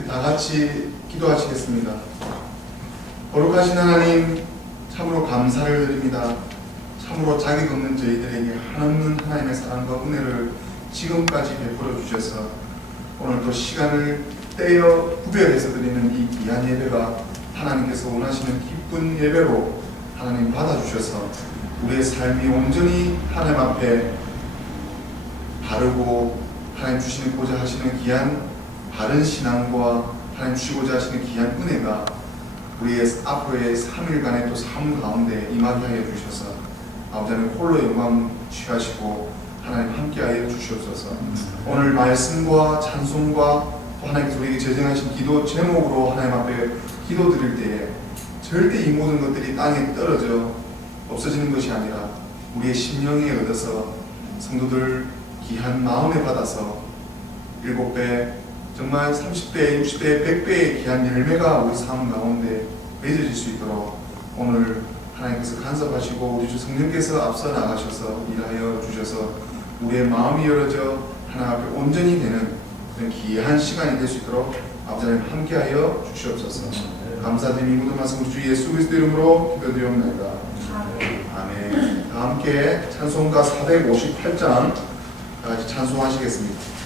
우리 다 같이 기도하시겠습니다. 거룩하신 하나님, 참으로 감사를 드립니다. 참으로 자격 없는 저희들에게 한없는 하나님의 사랑과 은혜를 지금까지 베풀어 주셔서 오늘 또 시간을 떼어 구별해서 드리는 이 귀한 예배가 하나님께서 원하시는 기쁜 예배로 하나님 받아주셔서 우리의 삶이 온전히 하나님 앞에 바르고 하나님 주시고자 하시는 귀한 바른 신앙과 하나님 주시고자 하시는 귀한 은혜가 우리의 앞으로의 3일간의 또 삶 가운데 임하게 하여 주셔서 아버지 하나님 홀로 영광 취하시고 하나님 함께하여 주시옵소서. 오늘 말씀과 찬송과 또 하나님께서 우리에게 제정하신 기도 제목으로 하나님 앞에 기도 드릴 때에 절대 이 모든 것들이 땅에 떨어져 없어지는 것이 아니라 우리의 심령에 얻어서 성도들 귀한 마음에 받아서 7배, 정말 30배, 60배, 100배의 귀한 열매가 우리 삶 가운데 맺어질 수 있도록 오늘 하나님께서 간섭하시고 우리 주 성령께서 앞서 나가셔서 일하여 주셔서 우리의 마음이 열어져 하나님 앞에 온전히 되는 그런 귀한 시간이 될 수 있도록 아버지 하나님 함께하여 주시옵소서. 감사드리며 모든 말씀 우리 주 예수 그리스도 이름으로 기도드리옵나이다. 아멘. 다 함께 찬송가 458장 다 같이 찬송하시겠습니다.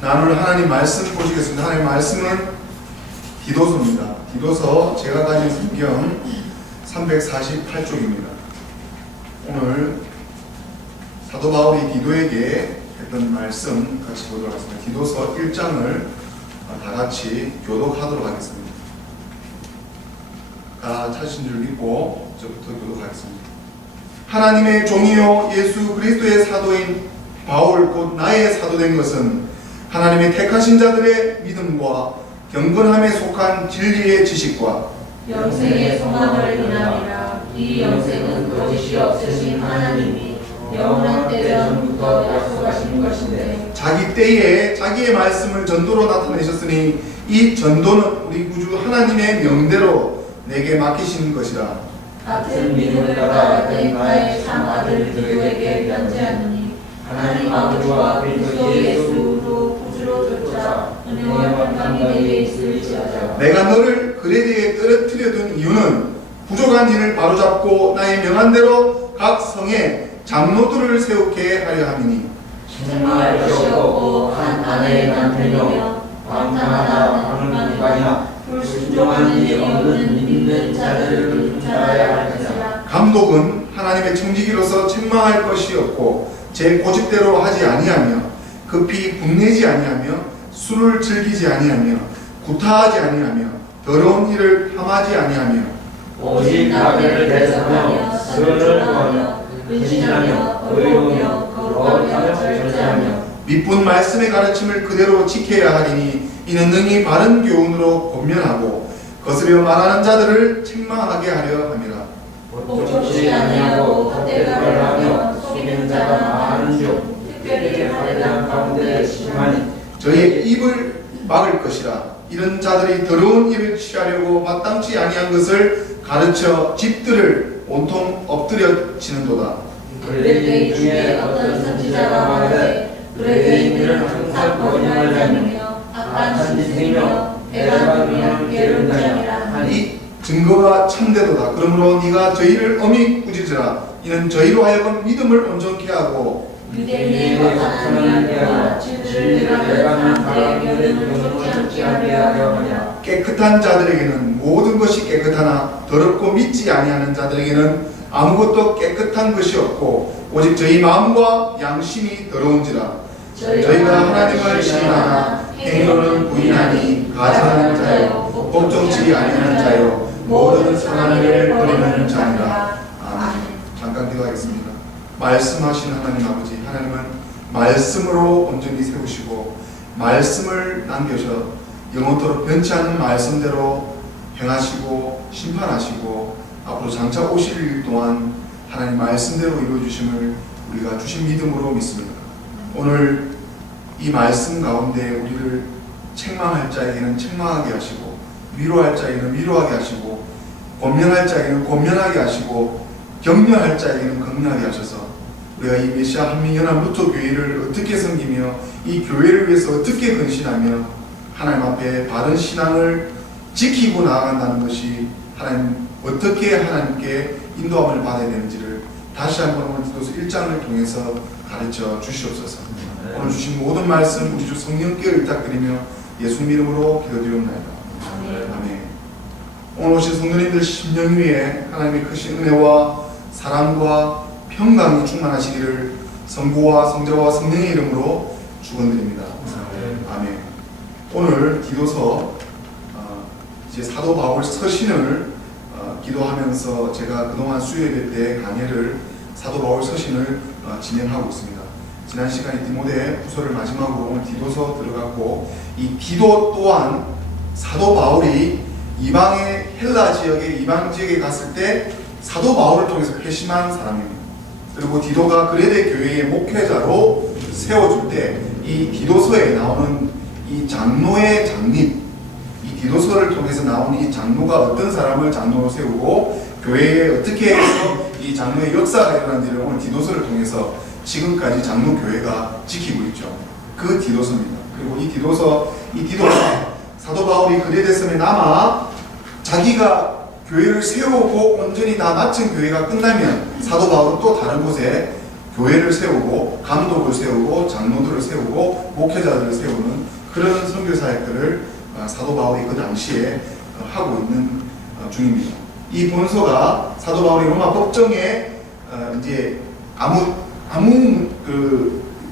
나눌 하나님 말씀 보시겠습니다. 하나님 말씀은 디도서입니다. 디도서 제가 가진 성경 348쪽입니다. 오늘 사도 바울이 디도에게 했던 말씀 같이 보도록 하겠습니다. 디도서 1장을 다 같이 교독하도록 하겠습니다. 다 찾으신 줄 믿고 저부터 교독하겠습니다. 하나님의 종이요 예수 그리스도의 사도인 바울 곧 나의 사도된 것은 하나님의 택하신 자들의 믿음과 경건함에 속한 진리의 지식과 영생의 소망을 인하리라. 이 영생은 거짓이 없으신 하나님이 영원한 때 전부터 약속하신 것인데 자기 때에 자기의 말씀을 전도로 나타내셨으니 이 전도는 우리 구주 하나님의 명대로 내게 맡기신 것이라. 같은 믿음을 받아 대가의 참 아들 디도에게 편지하노니 하나님 아버지와 그리스도 예수로 구주로 쫓아 은혜와 평강이 내게 있을지어다. 내가 너를 그레디에 떨어뜨려둔 이유는 부족한 일을 바로잡고 나의 명한대로 각 성에 장로들을 세우게 하려 함이니 책망할 것이 없고 한 아내의 남편이며 방탕하다 하는 이가냐 불순종한 일이 없는 믿는 자들을 쫓아야 할 것이라. 감독은 하나님의 청지기로서 책망할 것이 없고 제 고집대로 하지 아니하며 급히 분내지 아니하며 술을 즐기지 아니하며 구타하지 아니하며 더러운 일을 탐하지 아니하며 오직 나를 대적하며 선을 구하며 근신하며 의로우며 거룩하며 절제하며 미쁜 말씀의 가르침을 그대로 지켜야 하리니 이는 능히 바른 교훈으로 권면하고 거스려 말하는 자들을 책망하게 하려 함이라. 쫓지 아니하고 헛되게 하며 속이는 자가 많은 중 특별히 하려는 가운데 심하니 저희의 입을 막을 것이라. 이런 자들이 더러운 일을 취하려고 마땅치 아니한 것을 가르쳐 집들을 온통 엎드려 치는도다. 그레데인 중에 어떤 선지자가 말하되 그레데인들은 항상 거짓말을 하며 악한 짓이며 배가 그냥 게으름자니라 하니 이 증거가 참되도다. 그러므로 네가 저희를 엄히 꾸짖으라. 이는 저희로 하여금 믿음을 온전케 하고 유대인의 사탄을 진리를 내가는 사람들의 영을 참지 하려 하냐. 깨끗한 자들에게는 모든 것이 깨끗하나 더럽고 믿지 아니하는 자들에게는 아무것도 깨끗한 것이 없고 오직 저희 마음과 양심이 더러운지라. 저희가 하나님을 신하나 행위로는 부인하니 가증하는 자요 복종치 아니하는 자요 모든 선한 일을 버리는 자니라. 아멘. 잠깐 기도하겠습니다. 말씀하신 하나님 아버지, 하나님은 말씀으로 온전히 세우시고 말씀을 남겨서 영원토록 변치 않는 말씀대로 행하시고 심판하시고 앞으로 장차 오실 일 동안 하나님 말씀대로 이루어주심을 우리가 주신 믿음으로 믿습니다. 오늘 이 말씀 가운데 우리를 책망할 자에게는 책망하게 하시고 위로할 자에게는 위로하게 하시고 권면할 자에게는 권면하게 하시고 격려할 자에게는 격려하게 하셔서 우리가 이 메시아 한민연합 루터 교회를 어떻게 섬기며 이 교회를 위해서 어떻게 근신하며 하나님 앞에 바른 신앙을 지키고 나아간다는 것이 하나님 어떻게 하나님께 인도함을 받아야 되는지를 다시 한번 오늘 디도서 1장을 통해서 가르쳐 주시옵소서. 오늘 주신 모든 말씀 우리 주 성령께 의탁드리며 예수님 이름으로 기도드리옵나이다. 아멘. 오늘 오신 성도님들 심령 위에 하나님의 크신 은혜와 사랑과 평강이 충만하시기를 성부와 성자와 성령의 이름으로 축원드립니다. 아멘. 오늘 디도서 이제 사도 바울 서신을 기도하면서 제가 그동안 수요일 때 강해를 사도 바울 서신을 진행하고 있습니다. 지난 시간에 디모데 후서를 마지막으로 오늘 디도서 들어갔고 이 디도 또한 사도 바울이 이방의 헬라 지역에 이방 지역에 갔을 때 사도 바울을 통해서 회심한 사람입니다. 그리고 디도가 그레데 교회의 목회자로 세워줄 때 이 디도서에 나오는 이 장로의 장립, 이 디도서를 통해서 나오는 이 장로가 어떤 사람을 장로로 세우고 교회에 어떻게 해서 이 장로의 역사가 일어난지를 오늘 디도서를 통해서 지금까지 장로 교회가 지키고 있죠. 그 디도서입니다. 그리고 이 디도가 사도 바울이 그레데 섬에 남아 자기가 교회를 세우고 온전히 다 마친 교회가 끝나면 사도 바울은 또 다른 곳에 교회를 세우고 감독을 세우고 장로들을 세우고 목회자들을 세우는 그런 선교 사역들을 사도 바울이 그 당시에 하고 있는 중입니다. 이 본서가 사도 바울이 로마 법정에 이제 아무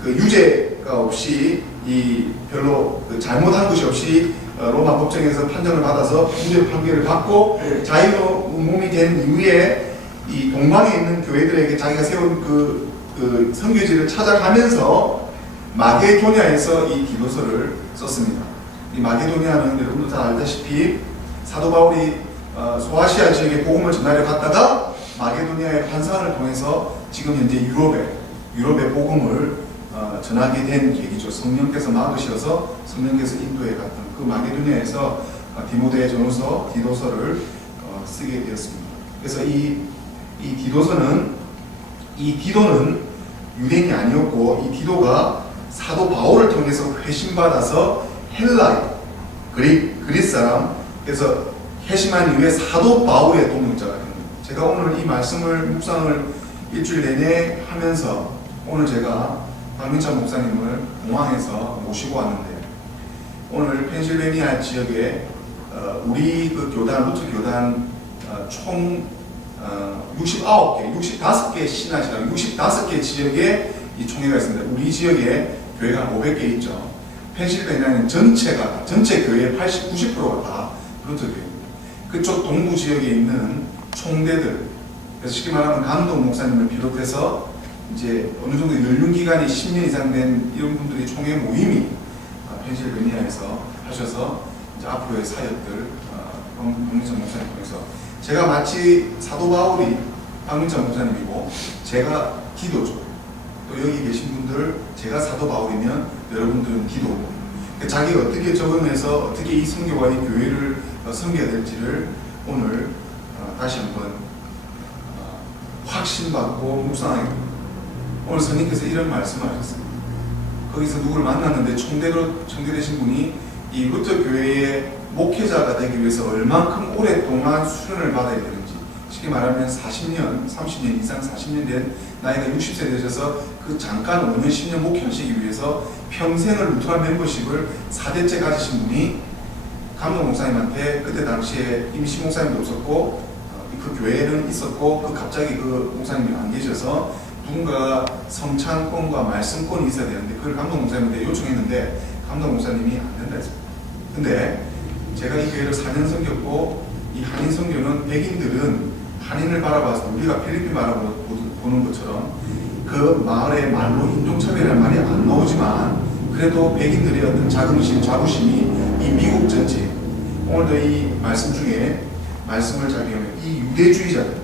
유죄가 없이 별로 잘못한 것이 없이 로마 법정에서 판정을 받아서 무죄 판결을 받고 자유로 몸이 된 이후에 이 동방에 있는 교회들에게 자기가 세운 그 선교지를 찾아가면서 마게도냐에서 이 디도서를 썼습니다. 이 마게도냐는 여러분도 잘 알다시피 사도 바울이 소아시아 지역에 복음을 전하려 갔다가 마게도냐의 환상을 통해서 지금 현재 유럽의 복음을 전하게 된 계기죠. 성령께서 막으셔서 성령께서 인도에 갔던 그 마게도냐에서 디모데 전후서 디도서를 쓰게 되었습니다. 그래서 이 디도는 유대인이 아니었고 이 디도가 사도 바울을 통해서 회심받아서 헬라인 그리스 사람, 그래서 회심한 이후에 사도 바울의 동역자가 됩니다. 제가 오늘 이 말씀을 묵상을 일주일 내내 하면서 오늘 제가 박민찬 목사님을 공항에서 모시고 왔는데 오늘 펜실베니아 지역에 우리 그 교단 루트 교단 총 65개 신학이랑 65개 지역에 이 총회가 있습니다. 우리 지역에 교회가 한 500개 있죠. 펜실베니아는 전체 교회의 80, 90%가 다 루터 교회입니다. 그쪽 동부 지역에 있는 총대들, 그래서 쉽게 말하면 감독 목사님을 비롯해서 이제 어느 정도 연륜 기간이 10년 이상 된 이런 분들이 총회 모임이 펜실베니아에서 하셔서 이제 앞으로의 사역들 박민천 목사님 통해서 제가 마치 사도 바울이 박민천 목사님이고 제가 디도죠. 또 여기 계신 분들 제가 사도 바울이면 여러분들은 디도고 자기가 어떻게 적응해서 어떻게 이 선교와 이 교회를 섬겨야 될지를 오늘 다시 한번 확신받고 묵상하게 됩니다. 오늘 선생님께서 이런 말씀을 하셨습니다. 거기서 누구를 만났는데 총대로 청대되신 분이 이 루터 교회의 목회자가 되기 위해서 얼만큼 오랫동안 수련을 받아야 되는지, 쉽게 말하면 40년, 30년 이상 40년 된 나이가 60세 되셔서 그 잠깐 5년, 10년 목회하시기 위해서 평생을 루터란 멤버십을 4대째 가지신 분이 감독 목사님한테 그때 당시에 임시 목사님도 없었고 그 교회는 있었고 갑자기 그 목사님이 안 계셔서 누군가 성찬권과 말씀권이 있어야 되는데 그걸 감독 목사님한테 요청했는데 감독 목사님이 안 된다 했습니다. 근데 제가 이 교회를 4년 섬겼고 이 한인 선교는 백인들은 한인을 바라봐서 우리가 필리핀 바라보는 것처럼 그 마을의 말로 인종차별이라는 말이 안 나오지만 그래도 백인들의 어떤 자부심이 이 미국 전체 오늘도 이 말씀 중에 말씀을 잘 배우면 이 유대주의자들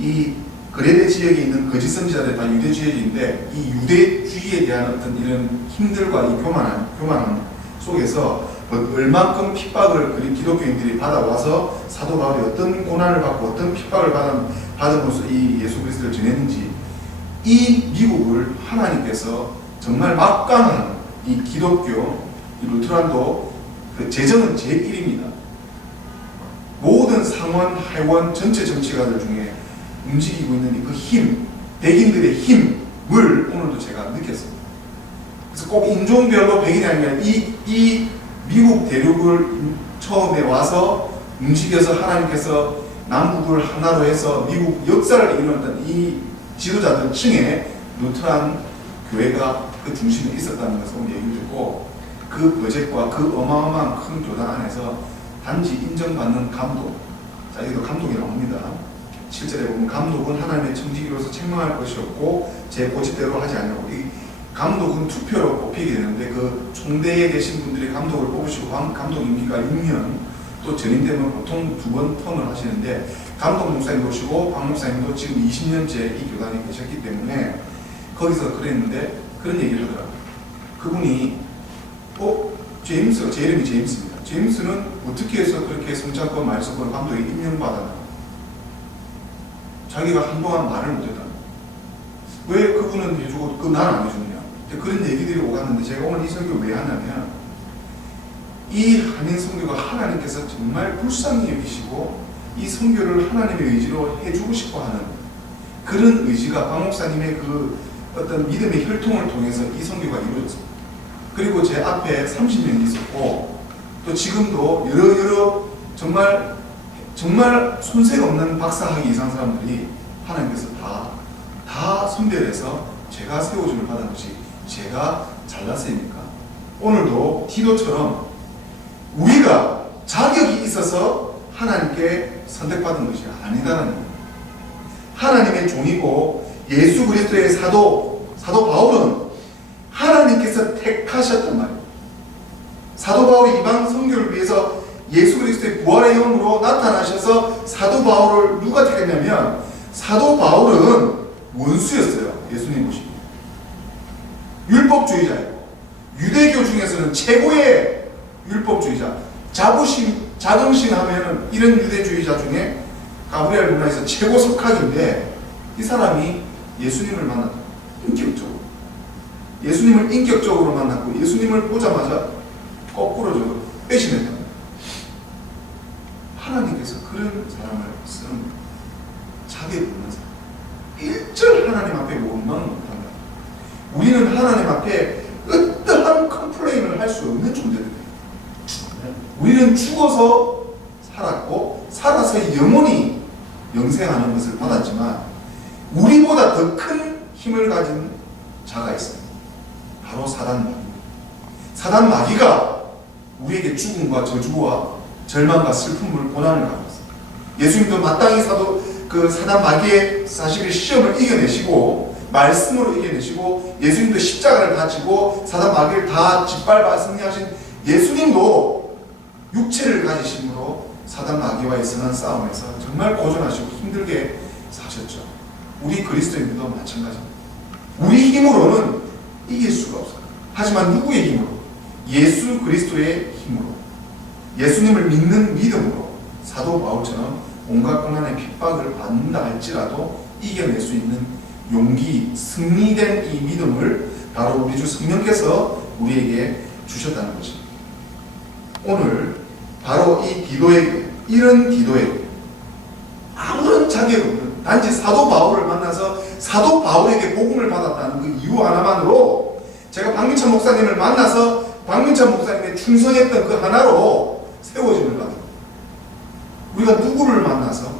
이 그레데 지역에 있는 거짓 선지자들 다 유대주의인데 이 유대주의에 대한 어떤 이런 힘들과 이 교만함 속에서 얼만큼 핍박을 그린 기독교인들이 받아와서 사도 바울이 어떤 고난을 받고 어떤 핍박을 받으면서 이 예수 그리스도를 전했는지 이 미국을 하나님께서 정말 막강한 이 기독교 이 루트란도 그 재정은 제1입니다. 모든 상원, 하원 전체 정치가들 중에 움직이고 있는 그 힘, 백인들의 힘을 오늘도 제가 느꼈습니다. 그래서 꼭 인종별로 백인이 아니라 이 미국 대륙을 처음에 와서 움직여서 하나님께서 남북을 하나로 해서 미국 역사를 이루었던 이 지도자들 층에 루트란 교회가 그 중심에 있었다는 것을 오늘 얘기를 듣고 그 프로젝트와 그 어마어마한 큰 교단 안에서 단지 인정받는 감독, 자 여기도 감독이 나옵니다. 실제로 보면 감독은 하나님의 청지기로서 책망할 것이 없고 제 고집대로 하지 않냐고. 이 감독은 투표로 뽑히게 되는데 그 총대에 계신 분들이 감독을 뽑으시고 감독 임기가 6년 또 전임되면 보통 2번 텀을 하시는데 감독 목사님도 오시고 박 목사님도 지금 20년째 이 교단에 계셨기 때문에 거기서 그랬는데 그런 얘기를 하더라고요. 그분이 제 이름이 제임스입니다. 제임스는 어떻게 해서 그렇게 성장권 말씀권 감독에 임명받았나? 자기가 한동안 말을 못했다. 왜 그분은 해주고 나는 안 해주느냐? 그런 얘기들이 오갔는데 제가 오늘 이 설교 왜 하냐면 이 한인 선교가 하나님께서 정말 불쌍히 여기시고 이 선교를 하나님의 의지로 해주고 싶어하는 그런 의지가 박 목사님의 그 어떤 믿음의 혈통을 통해서 이 선교가 이루어졌습니다. 그리고 제 앞에 30년이 있었고 또 지금도 여러 정말 손색 없는 박사학위 이상 사람들이 하나님께서 다 선별해서 제가 세워줌을 받은 것이 제가 잘났으니까 오늘도 디도처럼 우리가 자격이 있어서 하나님께 선택받은 것이 아니다는 겁니다. 하나님의 종이고 예수 그리스도의 사도 바울은 하나님께서 택하셨단 말이에요. 사도 바울이 이방 선교를 위해서 예수 그리스도의 부활의 영으로 나타나셔서 사도 바울을 누가 택했냐면 사도 바울은 원수였어요. 예수님 보시면 율법주의자예요. 유대교 중에서는 최고의 율법주의자, 자긍심 하면은 이런 유대주의자 중에 가브리엘 문화에서 최고 석학인데 이 사람이 예수님을 만났다. 예수님을 인격적으로 만났고 예수님을 보자마자 거꾸로 배신했다. 하나님께서 그런 사람을 쓰는 자격이 없는 사람. 일절 하나님 앞에 원망을 못한다. 우리는 하나님 앞에 어떠한 컴플레인을 할 수 없는 존재들이에요. 우리는 죽어서 살았고 살아서 영원히 영생하는 것을 받았지만 우리보다 더 큰 힘을 가진 자가 있습니다. 바로 사단 마귀입니다. 사단 마귀가 우리에게 죽음과 저주와 절망과 슬픔을 고난을 가고 있습니다. 예수님도 마땅히 사단 마귀의 사실을 시험을 이겨내시고 말씀으로 이겨내시고 예수님도 십자가를 가지고 사단 마귀를 다 짓밟아 승리하신 예수님도 육체를 가지심으로 사단 마귀와의 선한 싸움에서 정말 고전하시고 힘들게 사셨죠. 우리 그리스도인들도 마찬가지입니다. 우리 힘으로는 이길 수가 없어요. 하지만 누구의 힘으로? 예수 그리스도의 힘으로, 예수님을 믿는 믿음으로 사도 바울처럼 온갖 고난의 핍박을 받는다 할지라도 이겨낼 수 있는 용기, 승리된 이 믿음을 바로 우리 주 성령께서 우리에게 주셨다는 것입니다. 오늘 바로 이 디도에게, 이런 디도에게 아무런 자격 없는 단지 사도 바울을 만나서 사도 바울에게 복음을 받았다는 그 이유 하나만으로 제가 박민찬 목사님을 만나서 박민찬 목사님의 충성했던 그 하나로 세워짐을 받은 거예요. 우리가 누구를 만나서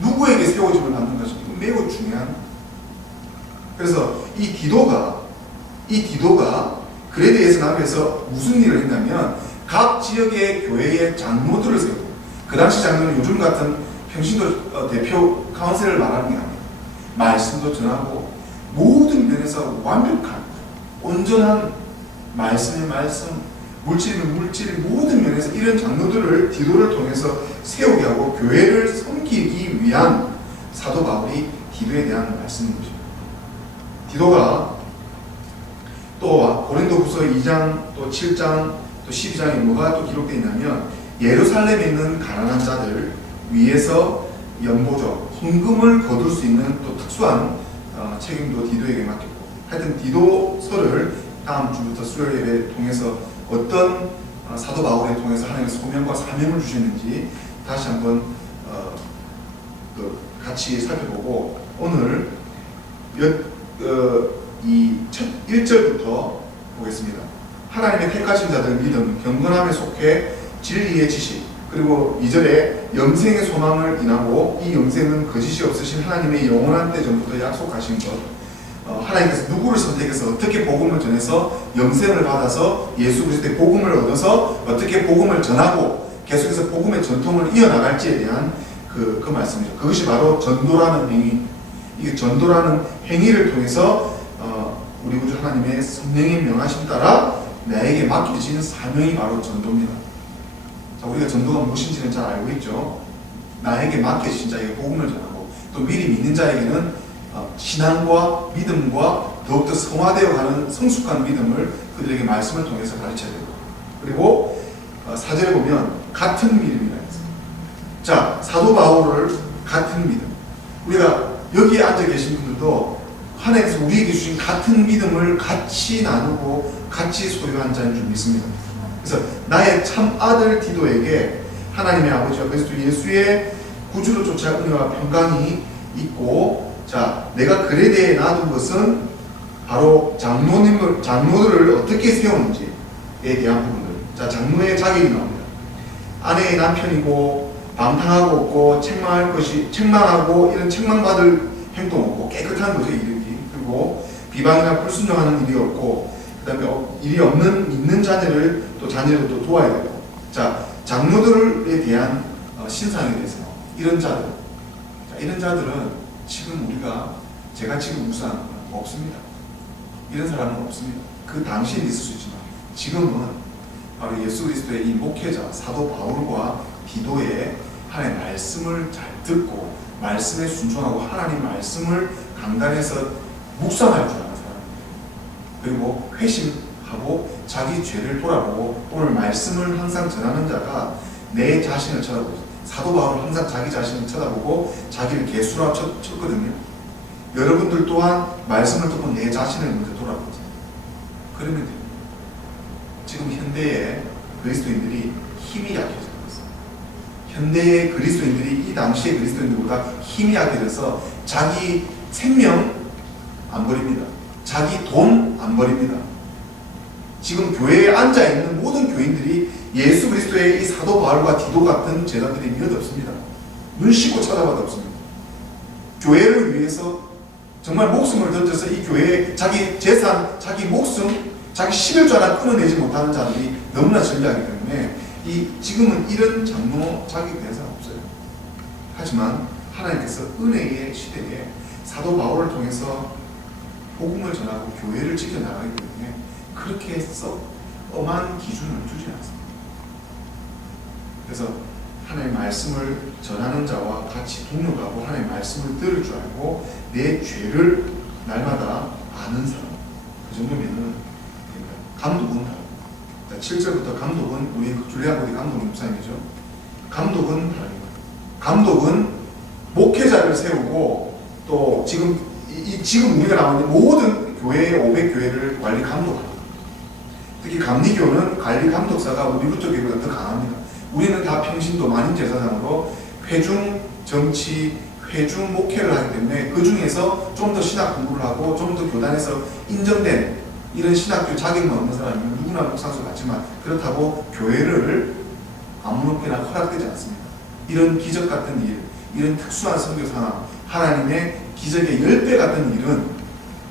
누구에게 세워짐을 받는 것이 매우 중요한. 그래서 이 디도가 그레데에서 나면서 무슨 일을 했냐면 각 지역의 교회의 장로들을 세우고, 그 당시 장로는 요즘 같은 평신도 대표 카운셀을 말하는 게 아니에요. 말씀도 전하고 모든 면에서 완벽한 온전한 말씀의 말씀, 물질이면 물질, 모든 면에서 이런 장로들을 디도를 통해서 세우게 하고 교회를 섬기기 위한 사도 바울이 디도에 대한 말씀인 것입니다. 디도가 또 고린도후서 2장 또 7장 또 12장에 뭐가 또 기록되어 있냐면 예루살렘에 있는 가난한 자들 위에서 연보적 헌금을 거둘 수 있는 또 특수한 책임도 디도에게 맡겼고, 하여튼 디도서를 다음 주부터 수요일 예배 통해서 어떤 사도 바울에 통해서 하나님의 소명과 사명을 주셨는지 다시 한번 같이 살펴보고, 오늘 이 첫 1절부터 보겠습니다. 하나님의 택하신 자들 믿음, 경건함에 속해 진리의 지식, 그리고 2절에 영생의 소망을 인하고 이 영생은 거짓이 없으신 하나님의 영원한 때 전부터 약속하신 것, 하나님께서 누구를 선택해서 어떻게 복음을 전해서 영생을 받아서 예수 그리스도의 복음을 얻어서 어떻게 복음을 전하고 계속해서 복음의 전통을 이어나갈지에 대한 그 말씀이죠. 그것이 바로 전도라는 행위. 이 전도라는 행위를 통해서 우리 구주 하나님의 성령의 명하심 따라 나에게 맡겨진 사명이 바로 전도입니다. 자, 우리가 전도가 무엇인지는 잘 알고 있죠. 나에게 맡겨진 자에게 복음을 전하고 또 미리 믿는 자에게는 신앙과 믿음과 더욱더 성화되어가는 성숙한 믿음을 그들에게 말씀을 통해서 가르쳐야 되고, 그리고 4절에 보면 같은 믿음이라 했어요. 자, 사도 바울을 같은 믿음, 우리가 여기에 앉아 계신 분들도 하나님께서 우리에게 주신 같은 믿음을 같이 나누고 같이 소유한 자인 줄 믿습니다. 그래서 나의 참 아들 디도에게 하나님의 아버지와 그리스도 예수의 구주로 쫓아 은혜와 평강이 있고, 자, 내가 그레데에 놔둔 것은 바로 장로들을 어떻게 세우는지에 대한 부분들. 자, 장로의 자격이 나옵니다. 아내의 남편이고 방탕하고 없고 책망하고 이런 책망받을 행동 없고 깨끗한 거죠, 이력이. 그리고 비방이나 불순종하는 일이 없고, 그 다음에 일이 없는 믿는 자녀를 또 자녀를 또 도와야 되고. 자, 장로들에 대한 신상에 대해서 이런 자들은 지금 제가 지금 묵상하는 건 없습니다. 이런 사람은 없습니다. 그 당시에 있을 수 있지만 지금은 바로 예수 그리스도의 이 목회자 사도 바울과 디도의 하나님의 말씀을 잘 듣고 말씀에 순종하고 하나님 말씀을 강단에서 묵상할 줄 아는 사람입니다. 그리고 회심하고 자기 죄를 돌아보고 오늘 말씀을 항상 전하는 자가 내 자신을 쳐다보죠. 사도 바울은 항상 자기 자신을 쳐다보고 자기를 개수라 쳤거든요. 여러분들 또한 말씀을 듣고 내 자신을 먼저 돌아보죠. 그러면 됩니다. 지금 현대의 그리스도인들이 힘이 약해져 있어요. 현대의 그리스도인들이 이 당시의 그리스도인들보다 힘이 약해져서 자기 생명 안 버립니다. 자기 돈 안 버립니다. 지금 교회에 앉아있는 모든 교인들이 예수 그리스도의 이 사도 바울과 디도 같은 제자들이 몇 없습니다. 눈 씻고 찾아봐도 없습니다. 교회를 위해서 정말 목숨을 던져서 이 교회에 자기 재산, 자기 목숨, 자기 11조 하나 끊어내지 못하는 자들이 너무나 전리하기 때문에 지금은 이런 장로 자격이 된 사람 없어요. 하지만 하나님께서 은혜의 시대에 사도 바울을 통해서 복음을 전하고 교회를 지켜나가기 때문에 그렇게 썩 엄한 기준을 두지 않습니다. 그래서 하나님의 말씀을 전하는 자와 같이 동력하고 하나님의 말씀을 들을 줄 알고 내 죄를 날마다 아는 사람, 그 정도면은 됩니다. 감독은 다릅니다. 7절부터 감독은 우리 줄리안 고디 감독 목사님이죠. 감독은 다릅니다. 감독은 목회자를 세우고 또 지금 우리가 나오는 모든 교회 500교회를 관리 감독합니다. 특히 감리교는 관리 감독사가 우리 루터 교회보다 더 강합니다. 우리는 다 평신도 만인제사장으로 회중 정치, 회중 목회를 하기 때문에 그 중에서 좀 더 신학 공부를 하고 좀 더 교단에서 인정된 이런 신학교 자격만 없는 사람이면 누구나 목상수 같지만 그렇다고 교회를 아무렇게나 허락되지 않습니다. 이런 기적 같은 일, 이런 특수한 선교 상황, 하나님의 기적의 10배 같은 일은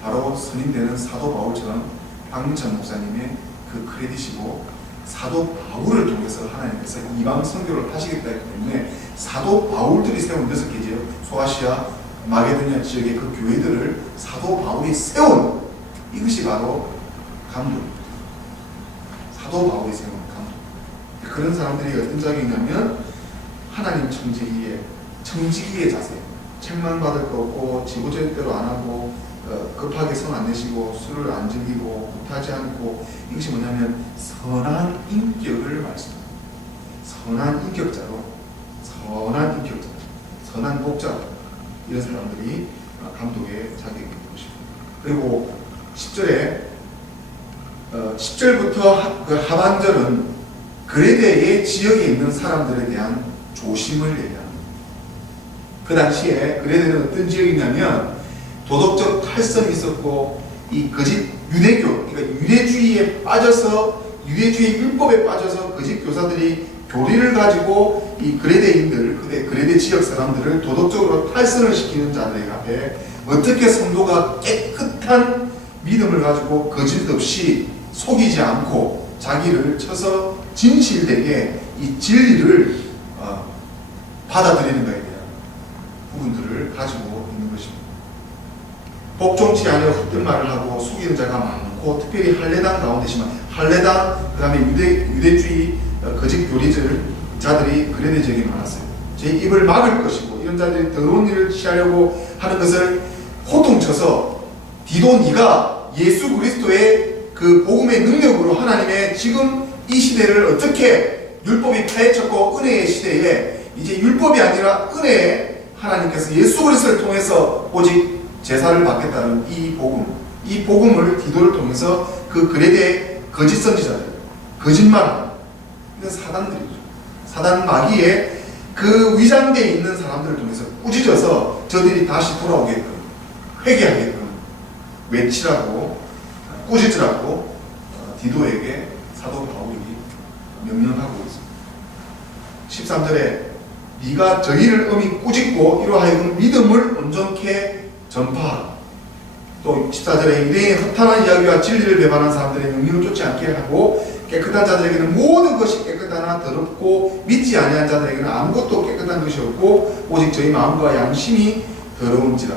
바로 선임되는 사도 바울처럼 박민찬 목사님의 그 크레딧이고 사도 바울을 통해서 하나님께서 이방 선교를 하시겠다 했기 때문에 사도 바울들이 세운 6개 지역, 소아시아, 마게도냐 지역의 그 교회들을 사도 바울이 세운 이것이 바로 감독입니다. 사도 바울이 세운 감독. 그런 사람들이 어떤 자격이냐면 하나님 청지기의 자세. 책만 받을 거 없고 지고제대로 안 하고 급하게 성 안 내시고 술을 안 즐기고 굿하지 않고 이것이 뭐냐면 선한 인격을 말씀합니다. 선한 인격자로 선한 목자로 이런 사람들이 감독의 자격이 있는 것입니다. 그리고 10절부터 그 하반절은 그레데의 지역에 있는 사람들에 대한 조심을 얘기합니다. 그 당시에 그레데는 어떤 지역이냐면 도덕적 탈선이 있었고 이 거짓 유대교, 그러니까 유대주의에 빠져서 유대주의 율법에 빠져서 거짓 교사들이 교리를 가지고 이 그레데인들, 그레데 지역 사람들을 도덕적으로 탈선을 시키는 자들 앞에 어떻게 성도가 깨끗한 믿음을 가지고 거짓 없이 속이지 않고 자기를 쳐서 진실되게 이 진리를 받아들이는 것에 대한 부분들을 가지고 있는 것입니다. 복종치 아니하고 헛된 말을 하고 속이는 자가 많고 특별히 할례당 가운데지만 할례당 그 다음에 유대주의 거짓 교리자들이 그레데 지역에 많았어요. 제 입을 막을 것이고 이런 자들이 더러운 일을 취하려고 하는 것을 호통쳐서 디도 네가 예수 그리스도의 그 복음의 능력으로 하나님의 지금 이 시대를 어떻게 율법이 파헤쳤고 은혜의 시대에 이제 율법이 아니라 은혜에 하나님께서 예수 그리스도를 통해서 오직 제사를 받겠다는 이 복음을 디도를 통해서 그 그레데 거짓 선지자들, 거짓말, 이건 사단들이죠. 사단 마귀의 그 위장되어 있는 사람들을 통해서 꾸짖어서 저들이 다시 돌아오게끔, 회개하게끔 외치라고, 꾸짖으라고 디도에게 사도 바울이 명령하고 있습니다. 13절에 네가 저희를 엄히 꾸짖고 이로 하여금 믿음을 온전케 전파하라. 또 14절에 유대인의 허탄한 이야기와 진리를 배반한 사람들의 명령을 쫓지 않게 하고 깨끗한 자들에게는 모든 것이 깨끗하나 더럽고 믿지 아니한 자들에게는 아무것도 깨끗한 것이 없고 오직 저희 마음과 양심이 더러운지라.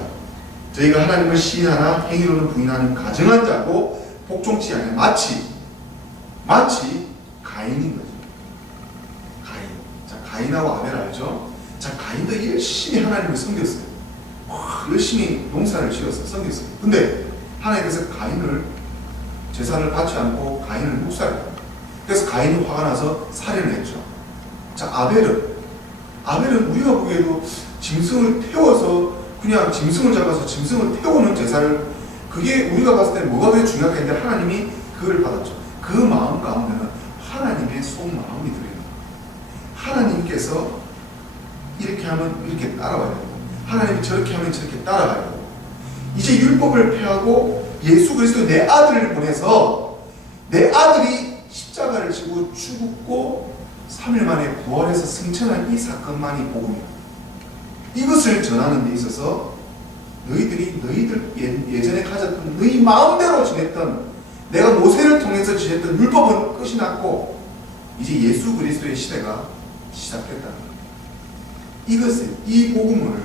저희가 하나님을 시인하나 행위로는 부인하는 가증한 자고 복종치 아니한 마치 가인인 거죠. 가인하고 아벨 알죠? 자, 가인도 열심히 하나님을 섬겼어요. 열심히 농사를 지어서 섬겼어요. 근데 하나님께서 가인을 제사를 받지 않고 가인을 묵살했어요. 그래서 가인이 화가 나서 살인을 했죠. 자, 아벨은 우리가 보기에도 짐승을 태워서 그냥 짐승을 잡아서 짐승을 태우는 제사를, 그게 우리가 봤을 때 뭐가 그렇게 중요하게 했는데 하나님이 그걸 받았죠. 그 마음 가운데는 하나님의 속마음이 들어있는 거예요. 하나님께서 이렇게 하면 이렇게 따라와야 되고 하나님이 저렇게 하면 저렇게 따라가야 되고 이제 율법을 폐하고 예수 그리스도 내 아들을 보내서 내 아들이 십자가를 지고 죽고 3일 만에 부활해서 승천한 이 사건만이 복음이에요. 이것을 전하는 데 있어서 너희들이 예전에 가졌던 너희 마음대로 지냈던 내가 모세를 통해서 지냈던 율법은 끝이 났고 이제 예수 그리스도의 시대가 시작됐다는 거예요. 이 복음을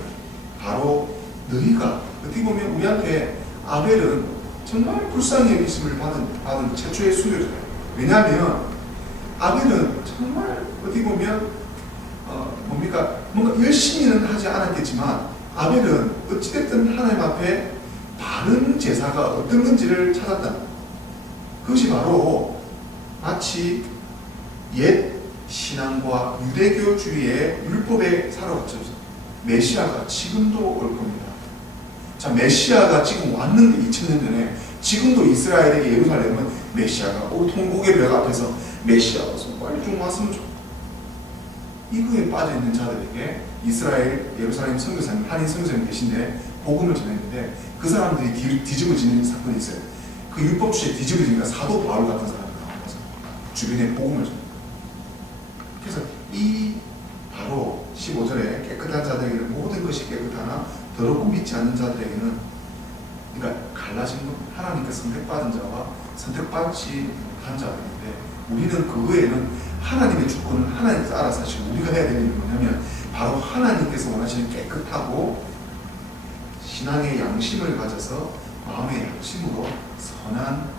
바로 너희가 어떻게 보면 우리한테 아벨은 정말 불쌍히 여기심을 받은 최초의 수요자예요. 왜냐하면 아벨은 정말 어떻게 보면 뭔가 열심히는 하지 않았겠지만 아벨은 어찌됐든 하나님 앞에 바른 제사가 어떤 건지를 찾았다. 그것이 바로 마치 옛 신앙과 유대교주의의 율법에 사로잡혀서 메시아가 지금도 올 겁니다. 자, 메시아가 지금 왔는데 2000년 전에 지금도 이스라엘에게 예루살렘은 메시아가 통곡의 벽 앞에서 메시아가 빨리 좀 왔으면 좋겠다. 이거에 빠져있는 자들에게 이스라엘 예루살렘 선교사님, 한인 선교사님 계신데 복음을 전했는데 그 사람들이 뒤집어지는 사건이 있어요. 그 율법 주의에 뒤집어지니까 사도 바울 같은 사람이 나와서 주변에 복음을 전해요. 그래서 이 바로 15절에 깨끗한 자들에게는 모든 것이 깨끗하나 더럽고 믿지 않는 자들에게는, 그러니까 갈라진 것, 하나님께서 선택받은 자와 선택받지 못한 자들인데 우리는 그 외에는 하나님의 주권은 하나님께서 알아서 하시고 우리가 해야 되는 게 뭐냐면 바로 하나님께서 원하시는 깨끗하고 신앙의 양심을 가져서 마음의 양심으로 선한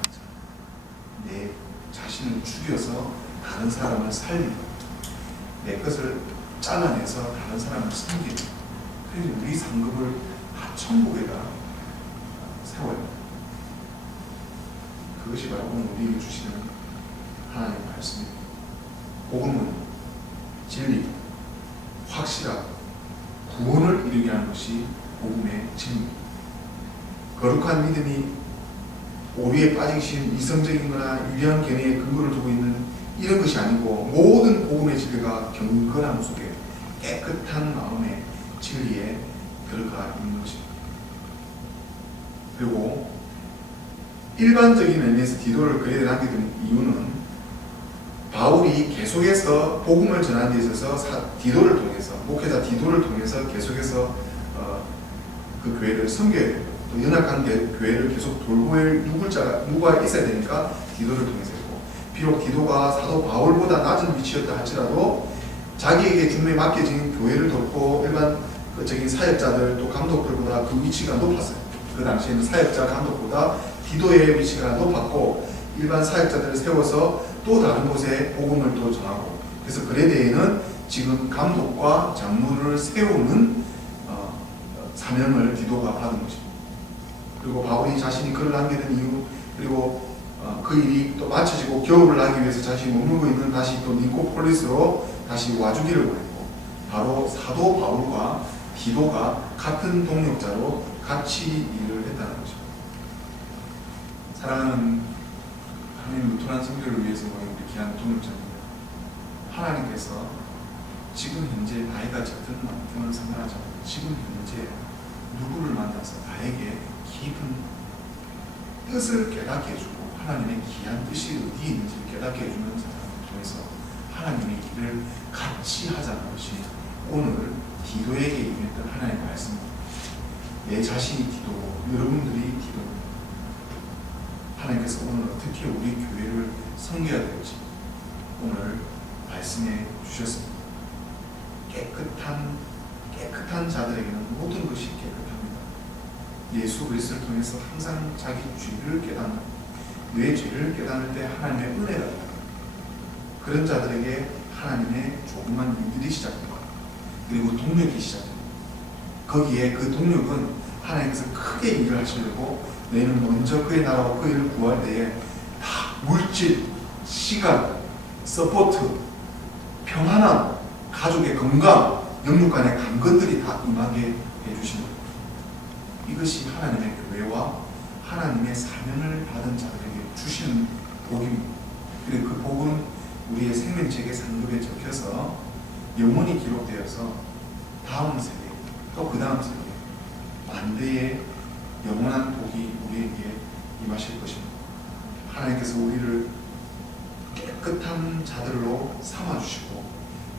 내 자신을 죽여서 다른 사람을 살리고 내 것을 잘라내서 다른 사람을 섬기고 그래서 우리 상급을 천국에다 세워요. 그것이 바로 오늘 우리에게 주시는 하나님의 말씀입니다. 복음은 진리, 확실하고 구원을 이루게 하는 것이 복음의 진리입니다. 거룩한 믿음이 오류에 빠지신 이성적인 거나 유리한 견해에 근거를 두고 있는 이런 것이 아니고 모든 복음의 진리가 경건함 속에 깨끗한 마음의 진리에 들어가 있는 것입니다. 그리고 일반적인 의미에서 디도를 그에게 남겨둔 이유는 바울이 계속해서 복음을 전하는 데 있어서 디도를 통해서 목회자 디도를 통해서 계속해서 그 교회를 섬겨야 되고 또 연약한 교회를 계속 돌보일 누가 있어야 되니까 디도를 통해서 했고 비록 디도가 사도 바울보다 낮은 위치였다 할지라도 자기에게 중매에 맡겨진 교회를 돕고 일반적인 사역자들 또 감독들보다 그 위치가 높았어요. 그 당시에는 사역자 감독보다 디도의 위치가 높았고 일반 사역자들을 세워서 또 다른 곳에 복음을 또 전하고 그래서 그레데에는 지금 감독과 장로를 세우는 사명을 디도가 받은 것입니다. 그리고 바울이 자신이 글을 남기는 이유 그리고 그 일이 또 마쳐지고 겨울을 나기 위해서 자신이 머물고 있는 다시 또 니코폴리스로 다시 와주기를 원했고 바로 사도 바울과 디도가 같은 동력자로 같이 일을 했다는 것입니다. 사랑하는 하나님 루터란 성교를 위해서 모인 우리 귀한 동력자입니다. 하나님께서 지금 현재 나이가 적든 많든 상관하지 않고 지금 현재 누구를 만나서 나에게 깊은 뜻을 깨닫게 해주고 하나님의 귀한 뜻이 어디에 있는지를 깨닫게 해주는 사람을 통해서 하나님의 길을 같이 하자는 것이 오늘 디도에게 임했던 하나님의 말씀입니다. 내 자신이 디도고 여러분들이 디도입니다. 하나님께서 오늘 어떻게 우리 교회를 섬겨야 될지 오늘 말씀해 주셨습니다. 깨끗한 자들에게는 모든 것이 깨끗합니다. 예수 그리스도를 통해서 항상 자기 죄를 깨닫는 내 죄를 깨닫을 때 하나님의 은혜가 있다. 그런 자들에게 하나님의 조그만 일들이 시작됩니다. 그리고 동력이 시작됩니다. 거기에 그 동력은 하나님께서 크게 일을 하시려고 너희는 먼저 그의 나라와 그 일을 구할 때에 다 물질, 시간, 서포트, 평안함, 가족의 건강, 영육간의 강건들이 다 임하게 해주신 겁니다. 이것이 하나님의 교회와 하나님의 사명을 받은 자들에게 주시는 복입니다. 그리고 그 복은 우리의 생명책의 상급에 적혀서 영원히 기록되어서 다음 세대 또 그 다음 세대 만대의 영원한 복이 우리에게 임하실 것입니다. 하나님께서 우리를 깨끗한 자들로 삼아주시고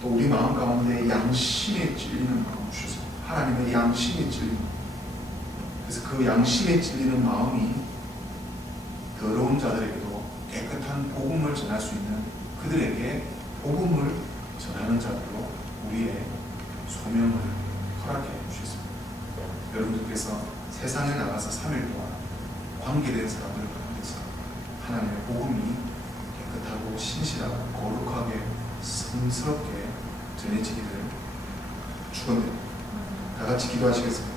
또 우리 마음 가운데 양심에 찔리는 마음을 주셨습니다. 하나님의 양심에 찔리는 그래서 그 양심에 찔리는 마음이 더러운 자들에게도 깨끗한 복음을 전할 수 있는 그들에게 복음을 전하는 자들로 우리의 소명을 허락해 주셨습니다. 여러분들께서 세상에 나가서 3일 동안 관계된 사람들 가운데서 하나님의 복음이 깨끗하고 신실하고 거룩하게 성스럽게 전해지기를 축원드립니다. 다 같이 기도하시겠습니다.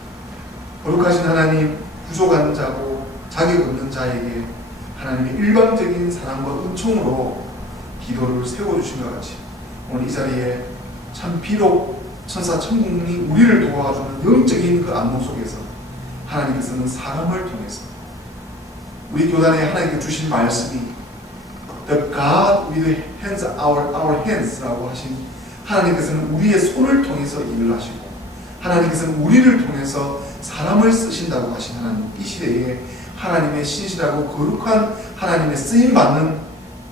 거룩하신 하나님, 부족한 자고 자격 없는 자에게 하나님의 일방적인 사랑과 은총으로 기도를 세워주신 것 같이 오늘 이 자리에 참 비록 천사 천국이 우리를 도와주는 영적인 그 안목 속에서 하나님께서는 사람을 통해서 우리 교단에 하나님께 주신 말씀이 The God with the hands, our hands라고 하신 하나님께서는 우리의 손을 통해서 일을 하시고 하나님께서는 우리를 통해서 사람을 쓰신다고 하신 하나님, 이 시대에 하나님의 신실하고 거룩한 하나님의 쓰임받는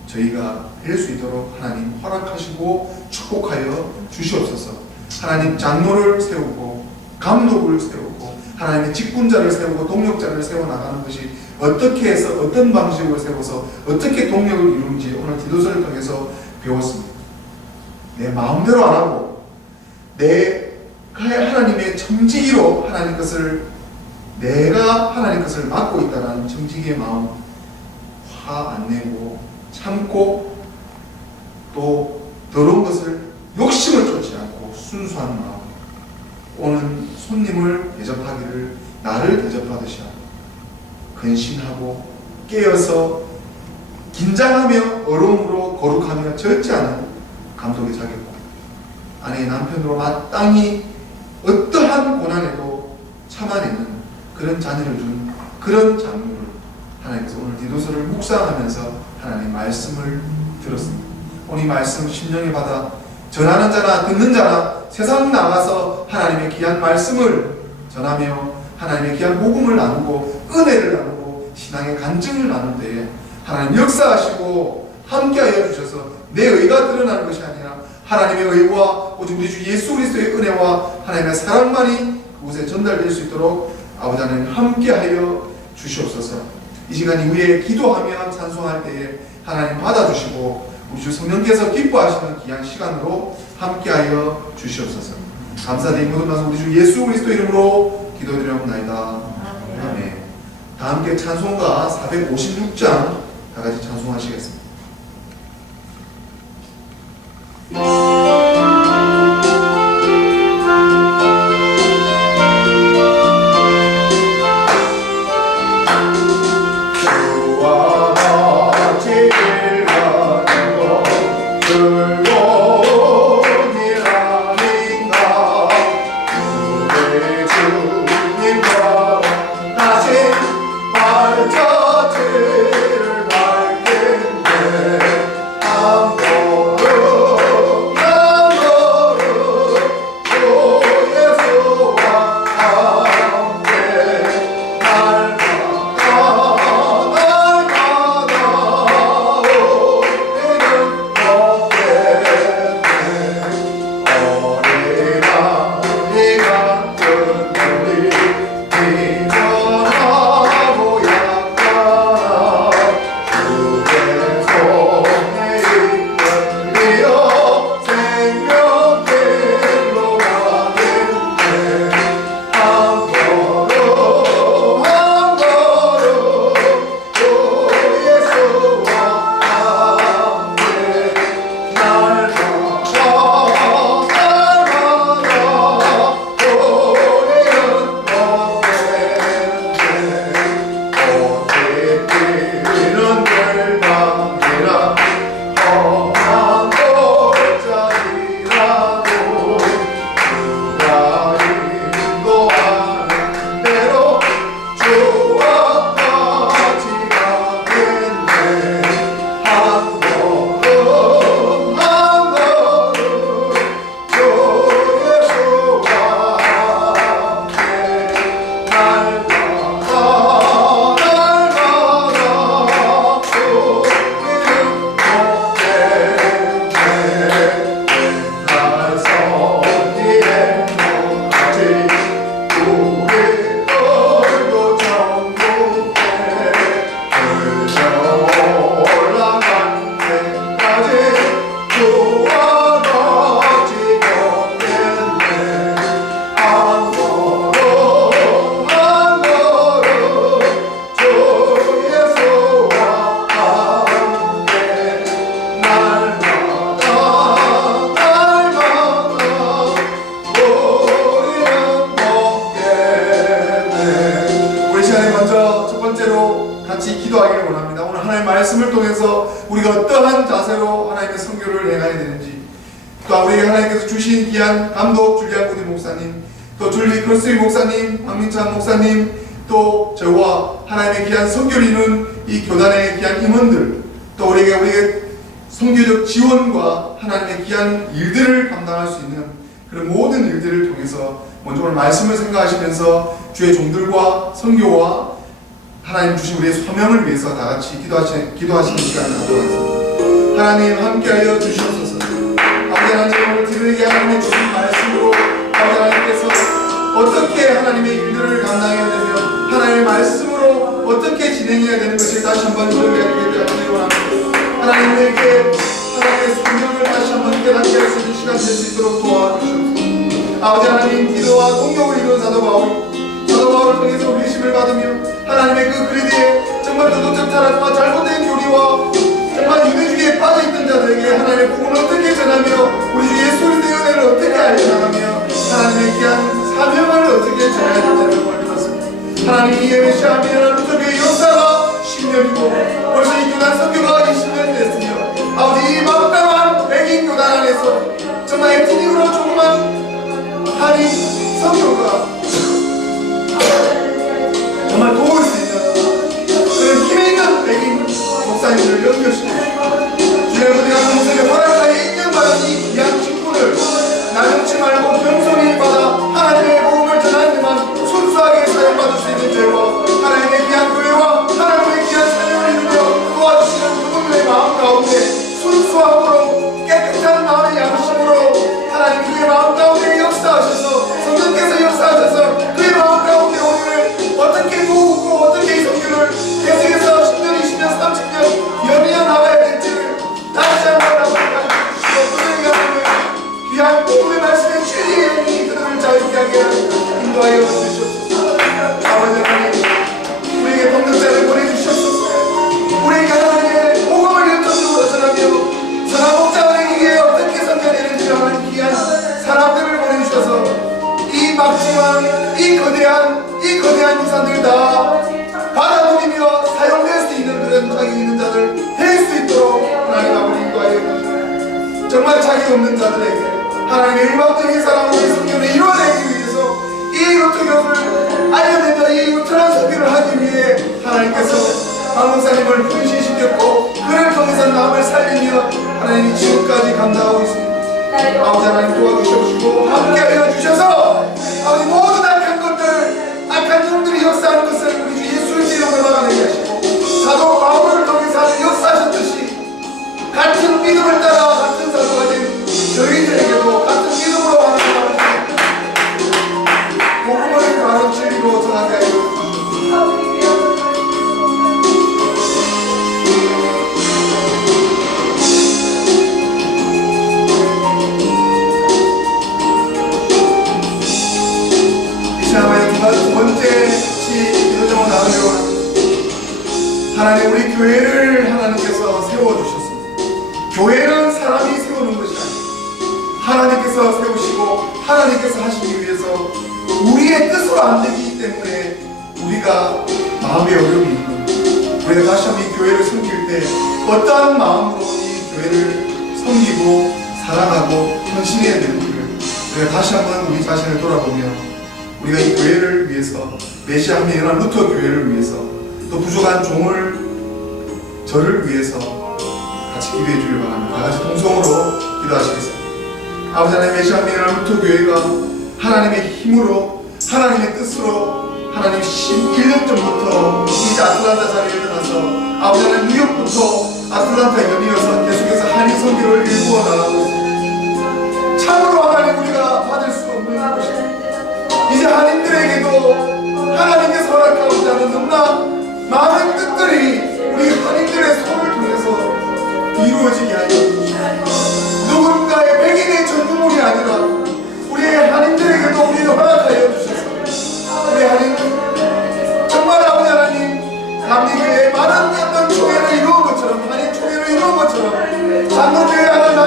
저희가 될 수 있도록 하나님 허락하시고 축복하여 주시옵소서. 하나님 장로를 세우고 감독을 세우고 하나님의 직분자를 세우고 동력자를 세워나가는 것이 어떻게 해서 어떤 방식으로 세워서 어떻게 동력을 이루는지 오늘 디도서를 통해서 배웠습니다. 내 마음대로 안 하고 내가 하나님의 청지기로 하나님 것을 내가 하나님 것을 맡고 있다는 청지기의 마음 화 안 내고 참고 또 더러운 것을 욕심을 쫓지 않고 순수한 마음 오는 손님을 대접하기를 나를 대접하듯이 하고 근신하고 깨어서 긴장하며 어려움으로 거룩하며 절제 않은 감독의 자격과 아내의 남편으로 마땅히 어떠한 고난에도 참아내는 그런 자녀를 준 그런 장로를 하나님께서 오늘 디도서를 묵상하면서 하나님의 말씀을 들었습니다. 오늘 이 말씀 심령에 받아 전하는 자나 듣는 자나 세상 나가서 하나님의 귀한 말씀을 전하며 하나님의 귀한 복음을 나누고 은혜를 나누고 신앙의 간증을 나눌 때에 하나님 역사하시고 함께하여 주셔서 내 의가 드러나는 것이 아니라 하나님의 의와 오직 우리 주 예수 그리스도의 은혜와 하나님의 사랑만이 그곳에 전달될 수 있도록 아버지 하나님 함께하여 주시옵소서. 이 시간 이후에 기도하며 찬송할 때에 하나님 받아주시고 우리 주 성령께서 기뻐하시는 귀한 시간으로 함께하여 주시옵소서. 감사드리고 모든 말씀 우리 주 예수 그리스도 이름으로 기도드리옵나이다. 아멘. 다 함께 찬송가 456장 다 같이 찬송하시겠습니다. 주님과 다시 발자취를 밟겠네 통해서 우리가 어떠한 자세로 하나님의 선교를 행해야 되는지, 또 우리에게 하나님께서 주신 귀한 감독 줄리안 구디 목사님, 또 줄리 크로스리 목사님, 박민찬 목사님, 또 저와 하나님의 귀한 선교를 이루는 이 교단의 귀한 임원들, 또 우리에게 선교적 지원과 하나님의 귀한 일들을 감당할 수 있는 그런 모든 일들을 통해서 먼저 오늘 말씀을 생각하시면서 주의 종들과 선교와 하나님 주신 우리의 소명을 위해서 다 같이 기도하시는 시간을 갖도록 하겠습니다. 하나님 함께하여 주시옵소서. 아버지 하나님, 오늘 드리게 하나님의 주신 말씀으로 아버지 하나님께서 어떻게 하나님의 일들을 감당해야 되며 하나님의 말씀으로 어떻게 진행해야 되는 것을 다시 한번 기도해야 되기 원합니다. 하나님에게 하나님의 소명을 다시 한번 깨닫게 할 수 있는 시간 될 수 있도록 도와주시옵소서. 아버지 하나님, 기도와 동력을 이루는 사도 바울을 통해서 회심을 받으며 하나님의 그 그리드에 정말 도덕적 타락과 잘못된 교리와 정말 유대주의에 빠져있던 자들에게 하나님의 복음을 어떻게 전하며 우리 주 예수 그리스도의 은혜를 어떻게 알려나가며 하나님의 귀한 사명을 어떻게 전해야 되는지를 말씀하셨습니다. 하나님, 이 예배시와 미련한 루터교의 역사가 10년이고 벌써 이 교단 선교가 20년 됐으며 아버지 이 막강한 백인 교단 안에서 정말 에티닉으로 조그만 한인 선교가 정말 도울 수 있는 그런 힘에 있는 백인 목사님들을 연결시키고 주의 부대한 목사님의 허락하에 인정받은 이 귀한 직분을 나중치 말고 겸손히 받아 하나님의 복음을 전하는 데만 순수하게 사용받을 수 있는 죄와 하나님의 귀한 교회와 하나님의 귀한 사명을 이루며 도와주시는 그분들의 마음 가운데 순수함으로 깨끗한 마음의 양심으로 하나님 그의 마음 가운데 역사하셔서 성령께서 역사하셔서 그의 마음 가운데 오늘 어떻게 도우고 어떻게 이 성교를 계속해서 10년, 20년, 30년 연이어 나가야 될지를 다시 한번 아버지가 주시고 그들에게 하는 귀한 복음의 말씀에 진리의 그들을 자유케 하게 인도하여 주시옵소서. 아버지 하나님, 우리에게 동력자를 보내주시옵소서. 우리에게 하나님의 복음을 연속적으로 전하며 선한 목자들에게 어떻게 선교되는지를 하는 귀한 사람들을 보내주셔서 이 막중한 이 거대한 유산들 다 받아들이며 사용될 수 있는 그런 자기 있는 자들 될 수 있도록 하나님 아버지 인도하여 주시옵소서. 정말 자기 없는 자들에게 하나님의 일방적인 사랑으로 이 선교를 이루어내기 위해서 이 루터교를 알려내며 이 루터란 선교를 하기 위해 하나님께서 박목사님을 분신시켰고 그를 통해서 남을 살리며 하나님이 지금까지 감당하고 있습니다. 아버지 하나님 도와주시옵시고 함께하여 주셔서 아버지 모든 악한 것들, 악한 놈들이 역사하는 것을 우리 주 예수의 이름으로 막아내게 하시고 사도 바울을 통해서 하는 역사하셨듯이 같은 믿음을 따라 같은 사도가 된 저희들에게도 같은 믿음으로 하는 복음을 바른 진리로 전하게 하여 주시옵소서. 두 번째 기도정을 나누려고 합니다. 하나님, 우리 교회를 하나님께서 세워주셨습니다. 교회는 사람이 세우는 것이 아니에요. 하나님께서 세우시고 하나님께서 하시기 위해서 우리의 뜻으로 안 되기 때문에 우리가 마음의 어려움이 있는 거예요. 우리가 다시 한번 이 교회를 섬길 때 어떠한 마음으로 이 교회를 섬기고 사랑하고 헌신해야 되는지를 우리가 다시 한번 우리 자신을 돌아보며 우리가 이 교회를 위해서 메시아 함께 일어난 루터 교회를 위해서 또 부족한 종을 저를 위해서 같이 기도해 주길 바랍니다. 같이 동성으로 기도하시겠습니다. 아버지 하나님, 메시아 함께 일어난 루터 교회가 하나님의 힘으로 하나님의 뜻으로 하나님 11년 전부터 이제 아틀란타 자리에 일어나서 아버지 하나님 뉴욕부터 아틀란타 연이어서 계속해서 한인 선교를 일구어 나가고 있습니다. 참으로 하나님, 우리가 받을 수 없는 것입니다. 이제 한인들에게도 하나님께서 허락하고자 하는 너무나 많은 뜻들이 우리 한인들의 손을 통해서 이루어지게 하여 주시옵소서. 누군가의 백인의 전유물이 아니라 우리의 한인들에게도 우리를 허락하여 주셔서 우리 한인들 정말 아버지 하나님, 감리교회에 많은 어떤 총회를 이루은 것처럼 한인 총회를 이루은 것처럼 장로교회 하는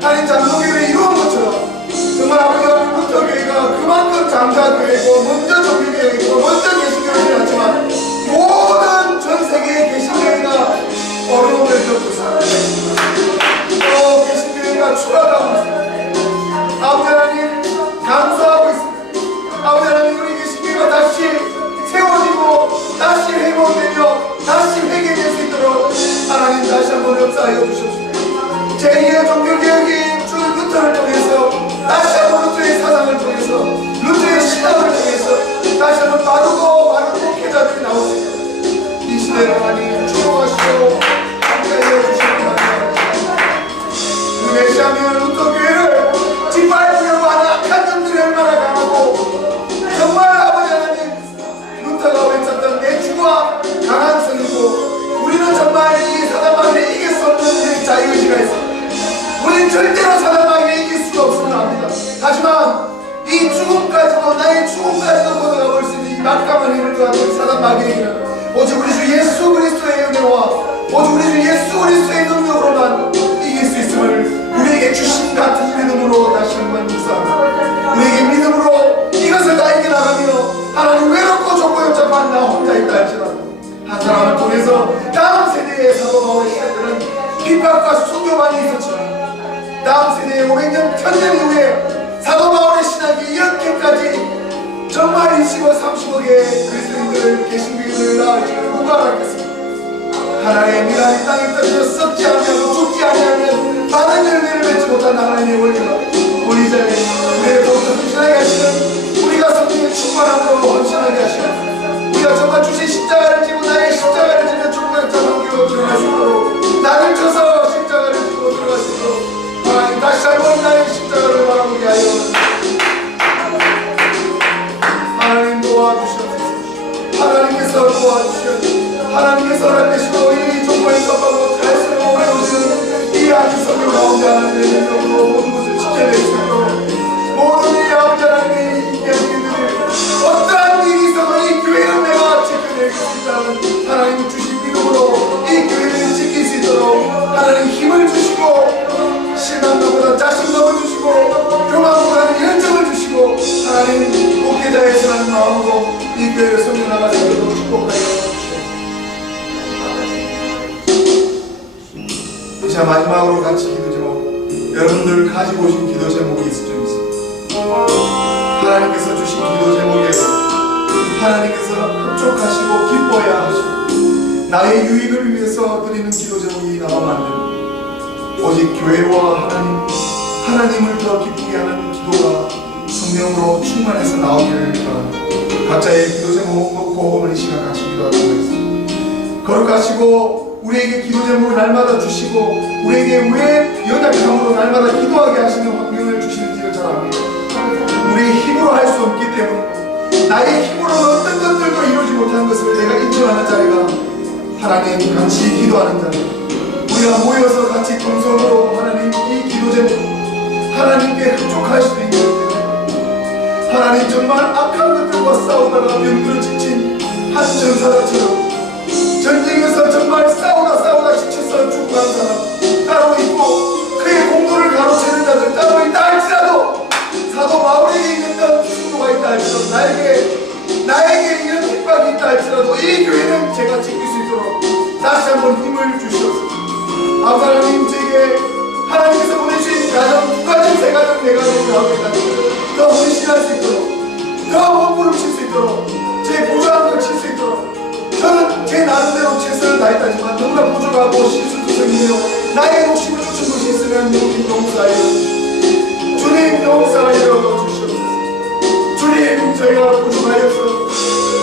한인 장로교회를 이루은 것처럼 정말 아버지 하나님, 루터교회가 그만큼 장자교회고 먼저 종교교회이고 먼저 개신교회는 하지만 모든 전 세계의 개신교회가 한번 역사하여 주십시오. 제2의 종교개혁이 주 루터를 통해서 다시 한번 루터의 사상을 통해서 루터의 신앙을 통해서 다시 한번 바르고 바른 목회자들이 나오십니다. 이 시대를 하나님 축복하시고 함께하여 주시기 바랍니다. 메시아며 루터 교회를 짓밟으려고 하는 악한 놈들이 얼마나 강하고 정말 아버지 하나님 루터가 외쳤던 내 주가 강한 성이고 우리는 정말 이 사단마귀를 이길 수 없는 우리의 자유의지가 있습니다. 우리는 절대로 사단마귀를 이길 수가 없음을 압니다. 하지만 이 죽음까지도 나의 죽음까지도 걷어가 볼 수 있는 이 막강한 힘을 가진 사단마귀에게는 오직 우리 주 예수 그리스도의 은혜와 오직 우리 주 예수 그리스도의 능력으로만 이길 수 있음을 우리에게 주신 같은 믿음으로 다시 한번 묵상합니다. 우리에게 믿음으로 이것을 다 이겨나가며 하나님 외롭고 좁고 협잡한 나 혼자 있다 할지라도 한 사람을 통해서 다음 세대의 사도 바울의 시대들은 핍박과 순교만이 있었지만 다음 세대의 500년 1000년 이후에 사도 바울의 신학이 이렇게까지 정말 20억 30억의 그리스도인들을 개신교인을 낳을지를 누가 알았겠습니까? 하나님의 미랄이 땅에 떨어져 썩지 아니하고 죽지 아니하면 많은 열매를 맺지 못한 하나님의 원리가 우리 자에 우리의 더욱더 헌신하게 하시는 우리가 성령의 충만함으로 헌신하게 하시는 우리가 정말 주신 십자가를 지고 나의 십자가를 지며 축복의 자성기로 들어갈 수 있도록 나를 쳐서 십자가를 지고 들어갈 수 있도록 하나님 다시 한번 나의 십자가를 바라보게 하여 하나님 도와주시옵소서. 하나님께서 도와주시옵소서. 하나님께서 허락되시고 이 정보에 접하고 잘쓰고 오래오시는 이 아기 성경 가운데 하나님의 능력으로 모든 것을 지켜낼 수 있도록 모든 이 아버지 하나님의 인격들을 어떠한 일이 있어도 이 교회는 내가 지켜낼 수 있다는 하나님 주신 믿음으로 이 교회를 지킬 수 있도록 하나님 힘을 주시고 실망보다 자신감을 주시고 교만보다는 열정을 주시고 하나님 목회자의 선한 마음으로 이 교회를 섬겨나갈 수 있도록 축복하여 자 마지막으로 같이 기도 제목 여러분들 가지고 오신 기도 제목이 있을 줄 믿습니다. 하나님께서 주신 기도 제목에 하나님께서 흡족하시고 기뻐야 하시고 나의 유익을 위해서 드리는 기도 제목이 나오면 안 됩니다. 오직 교회와 하나님을 더 기쁘게 하는 기도가 성령으로 충만해서 나오기를 바랍니다. 각자의 기도 제목 놓고 오늘 이 시간 같이 기도하도록 하겠습니다. 거룩하시고 우리에게 기도 제목을 날마다 주시고 우리에게 왜 연약함으로 날마다 기도하게 하시는 환경을 주시는지를 잘 압니다. 우리의 힘으로 할 수 없기 때문에 나의 힘으로는 어떤 것들도 이루지 못한 것을 내가 인정하는 자리가 하나님 같이 기도하는 자리 우리가 모여서 같이 동성으로 하나님 이 기도 제목 하나님께 흡족할 수 있는 하나님 정말 악한 것들과 싸우다가 병들어 지친 한 전사자처럼 전쟁에서 정말 싸우다 지쳐서 죽고 간 사람 따로 있고 그의 공로를 가로채는 자들 따로 있다 할지라도 사도 바울에게 있는 충고가 있다 할지라도 나에게 이런 핍박이 있다 할지라도 이 교회는 제가 지킬 수 있도록 다시 한번 힘을 주시옵소서. 아버지 하나님 제게 하나님께서 보내주신 가정 두 가정 세 가정 네 가정 가운데 더 헌신할 수 있도록 더 몸부림칠 수 있도록 제 부족한 걸 칠 수 있도록 저는 제 나름대로 최선을 다했다지만 너무나 부족하고 실수투성이며 나의 욕심을 쫓은 것이 있으면 주님 용서하여 주님 용서하여 주시옵소서. 주님 저희가 부족하여서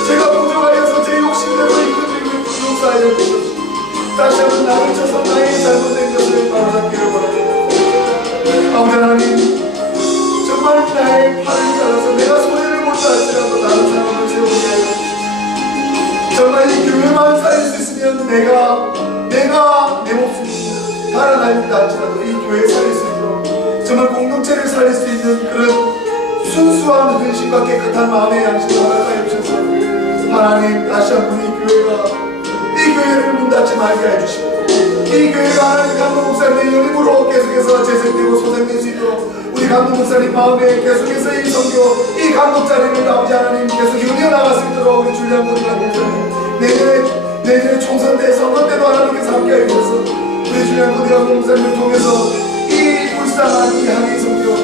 제가 부족하여서 제 욕심대로 이끌리고 용서하여 주시옵소서. 다시 한번 나를 쳐서 나의 잘못된 것을 바로잡기를 바랍니다. 아버지 하나님 정말 나의 팔을 잘라서 내가 소리를 못다 할지라도 다른 사람을 세우게 하여 주시옵소서. 정말 이 교회만 살릴 수 있으면 내가 내 목숨이 달아나있다 할지라도 이 교회 살릴 수 있도록 정말 공동체를 살릴 수 있는 그런 순수한 헌신과 깨끗한 마음의 양식을 허락하여 주셔서 하나님 다시 한번 이 교회를 문 닫지 말게 해주시고 이 교회가 하나님 감독 목사님의 연임으로 계속해서 재생되고 소생될 수 있도록 우리 감독 목사님 마음에 계속해서 이 선교 이 감독 자리를 아버지 하나님 계속 이어나갈 수 있도록 우리 줄리안 모디 감독 목사님 내년에 총선 때 선거 때도 하나님께서 함께해 주셔서 우리 줄리안 모디 감독 목사님을 통해서 이 불쌍한 이 한인 선교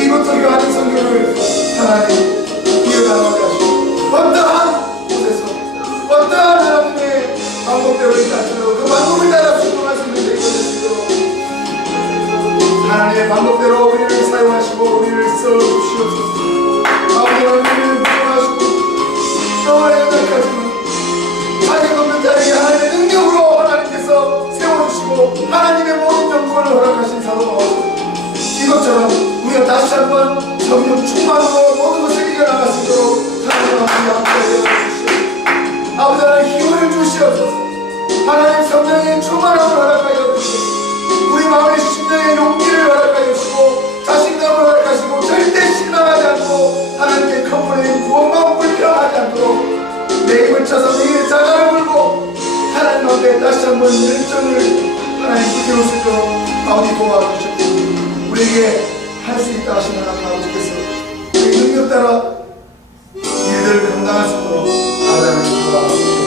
이 고토교 한인 선교를 하나님 이어나가게 하시고 어떠한 곳에서 어떠한 하나님의 방법대로 있다 할지라도 그 방법을 따라 순종할 수 있는 데 하나님의 모든 영광을 허락하신 사도 바울, 이것처럼 우리가 다시 한번 성령 충만으로 모든 것을 이겨나갈 수 있도록 하나님 앞에 함께하여 주시옵소서. 아버지 하나님 힘을 주시옵소서. 하나님 성령의 충만함을 허락하여 주시고 우리 마음의 심령의 용기를 허락하여 주시고 자신감을 허락하시고 절대 실망하지 않고 하나님께 컴플레인 무엇만 불평하지 않도록 내 힘을 쳐서 내 자갈을 물고 하나님 앞에 다시 한번 열정을 하나님 붙여올 수 있도록 아버지 도와주시옵소서. 우리에게 할 수 있다 하신 하나님 아버지께서 우리 능력 따라 일들을 감당할 수 있도록 하나님 도와주시옵소서.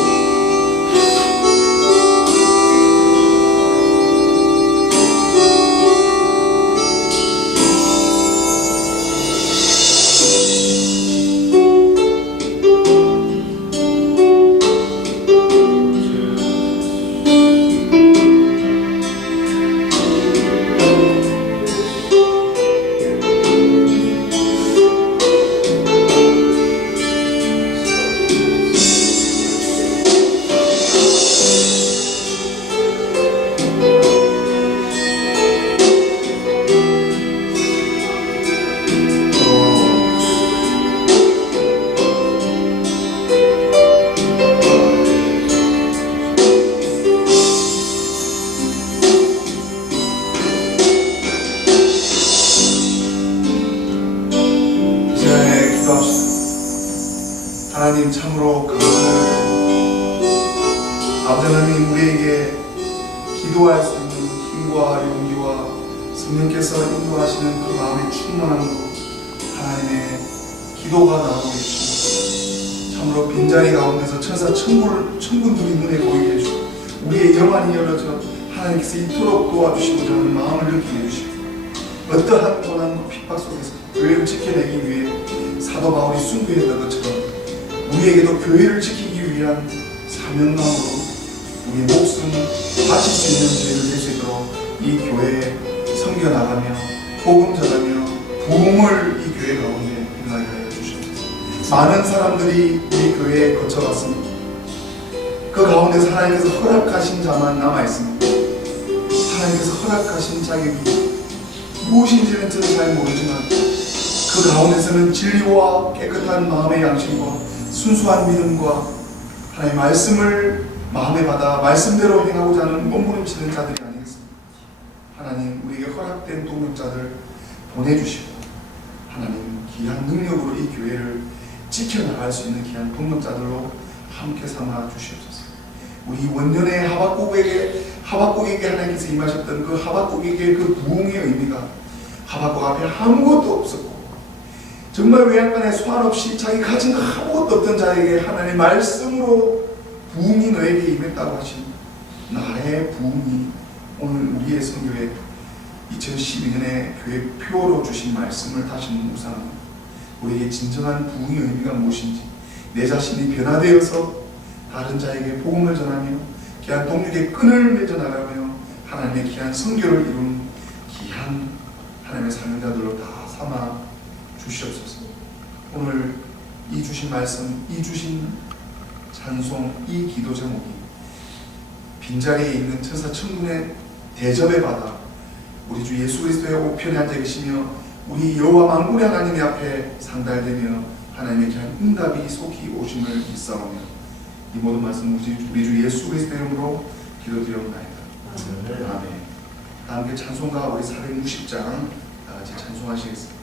하나님 참으로 감사합니다. 아버지 하나님 우리에게 기도할 수 있는 힘과 용기와 성령께서 인도하시는 그 마음의 충만함으로 하나님의 기도가 나오고 있고 참으로 빈자리 가운데서 천사 천군들이 눈에 보이게 해주고 우리의 영안이 열어져 하나님께서 이토록 도와주시고자 하는 마음을 느끼게 해주시고 어떠한 고난과 핍박 속에서 교회를 지켜내기 위해 사도 바울이 순교했던 것처럼 우리에게도 교회를 지키기 위한 사명감으로 우리 목숨 바칠 수 있는 죄를 낼 수 있도록 이 교회에 섬겨나가며 복음 전하며 부흥을 이 교회 가운데 일어나게 하여 주시옵소서. 많은 사람들이 우리 교회에 거쳐갔습니다. 그 가운데서 하나님께서 허락하신 자만 남아있습니다. 하나님께서 허락하신 자격이 무엇인지는 저는 잘 모르지만 그 가운데서는 진리와 깨끗한 마음의 양심과 순수한 믿음과 하나님의 말씀을 마음에 받아 말씀대로 행하고자 하는 몸부림치는 자들이 아니겠습니까? 하나님 우리에게 허락된 동역자들 보내주시고 하나님 귀한 능력으로 이 교회를 지켜나갈 수 있는 귀한 동역자들로 함께 삼아 주시옵소서. 우리 원년의 하박국에게 하나님께서 임하셨던 그 하박국에게 그 부흥의 의미가 하박국 앞에 아무것도 없었고 정말 외양간에 소환 없이 자기 가진 거 아무것도 없던 자에게 하나님의 말씀으로 부흥이 너에게 임했다고 하신 나의 부흥이 오늘 우리의 선교회 2012년에 교회 표로 주신 말씀을 다시 묵상합니다. 우리에게 진정한 부흥의 의미가 무엇인지 내 자신이 변화되어서 다른 자에게 복음을 전하며 귀한 동역의 끈을 맺어나가며 하나님의 귀한 선교를 이룬 귀한 하나님의 사명자들로 다 삼아 주시옵소서. 오늘 이 주신 말씀, 이 주신 찬송, 이 기도 제목이 빈자리에 있는 천사 천군의 대접에 받아 우리 주 예수 그리스도의 우편에 앉아 계시며 우리 여호와 만군의 하나님 앞에 상달되며 하나님의 귀한 응답이 속히 오심을 믿사오며 이 모든 말씀 우리 주 예수 그리스도의 이름으로 기도드리옵나이다. 아멘. 다 함께 찬송가 우리 460장 다 같이 찬송하시겠습니다.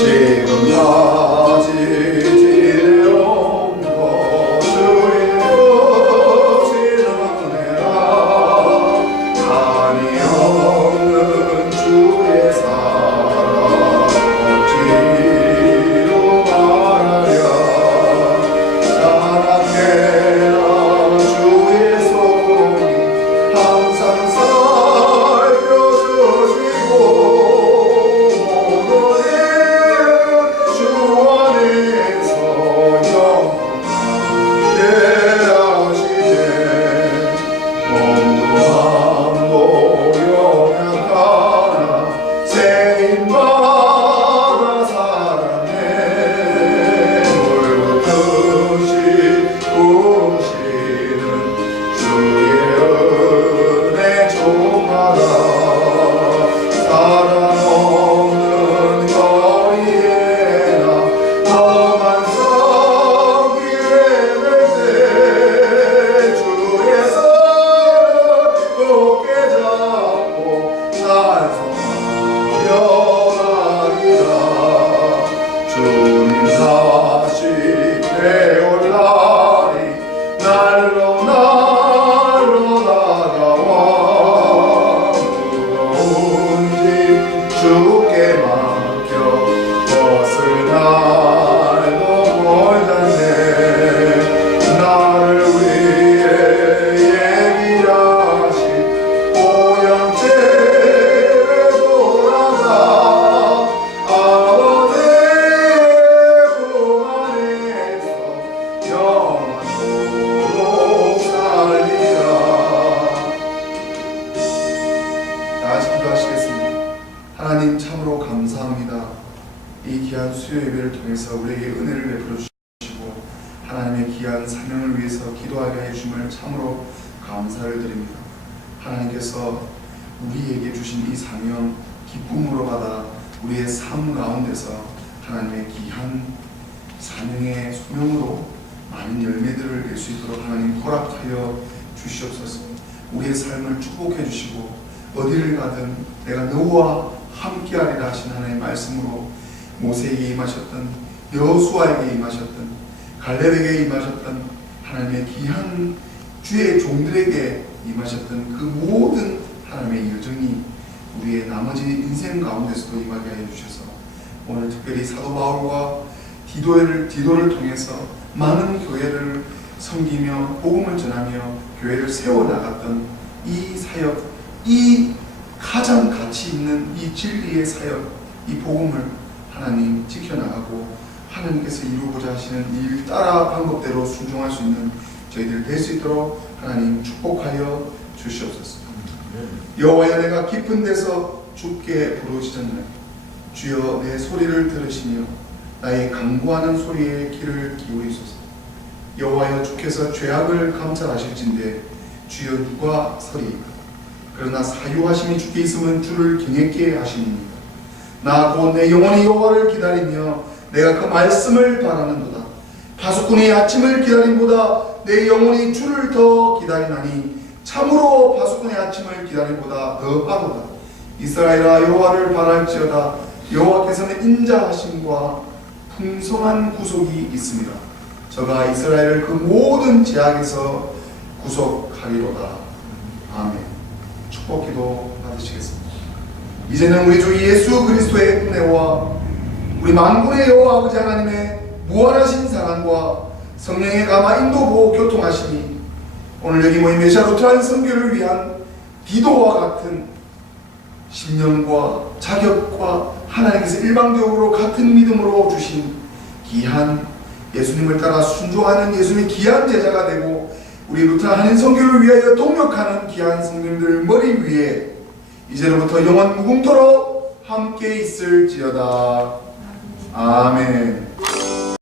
지내온 것을 주의 수요 예배를 통해서 우리에게 은혜를 베풀어 주시고 하나님의 귀한 사명을 위해서 기도하게 해주심을 참으로 감사를 드립니다. 하나님께서 우리에게 주신 이 사명 기쁨으로 받아 우리의 삶 가운데서 하나님의 귀한 사명의 소명으로 많은 열매들을 낼 수 있도록 하나님 허락하여 주시옵소서. 우리의 삶을 축복해 주시고 어디를 가든 내가 너와 함께하리라 하신 하나님의 말씀으로 모세에게 임하셨던, 여호수아에게 임하셨던, 갈렙에게 임하셨던 하나님의 귀한 주의 종들에게 임하셨던 그 모든 하나님의 여정이 우리의 나머지 인생 가운데서도 임하게 해 주셔서 오늘 특별히 사도 바울과 디도를 통해서 많은 교회를 섬기며 복음을 전하며 교회를 세워나갔던 이 사역, 이 가장 가치 있는 이 진리의 사역, 이 복음을 하나님 지켜나가고 하나님께서 이루고자 하시는 일 따라 방법대로 순종할 수 있는 저희들 될 수 있도록 하나님 축복하여 주시옵소서. 여호와여, 내가 깊은 데서 주께 부르짖었나니 주여 내 소리를 들으시며 나의 간구하는 소리에 귀를 기울이소서. 여호와여, 주께서 죄악을 감찰하실진대 주여 누가 서리이까? 그러나 사유하심이 주께 있으면 주를 경외케 하시니이다. 나 곧 내 영혼이 여호와를 기다리며 내가 그 말씀을 바라는도다. 파수꾼이 아침을 기다림보다 내 영혼이 주를 더 기다리나니 참으로 파수꾼의 아침을 기다림보다 더 빠르다. 이스라엘아, 여호와를 바랄지어다. 여호와께서는 인자하심과 풍성한 구속이 있습니다. 저가 이스라엘을 그 모든 제약에서 구속하리로다. 아멘. 축복기도 받으시겠습니다. 이제는 우리 주 예수 그리스도의 은혜와 우리 만군의 여호와 아버지 하나님의 무한하신 사랑과 성령의 감화 인도 보호 교통하심이 오늘 여기 모인 메시아 루트란 선교를 위한 기도와 같은 신념과 자격과 하나님께서 일방적으로 같은 믿음으로 주신 귀한 예수님을 따라 순종하는 예수님의 귀한 제자가 되고 우리 루트란 한인 선교를 위하여 동력하는 귀한 성도님들 머리 위에 이제로부터 영원 무궁토록 함께 있을지어다. 아멘.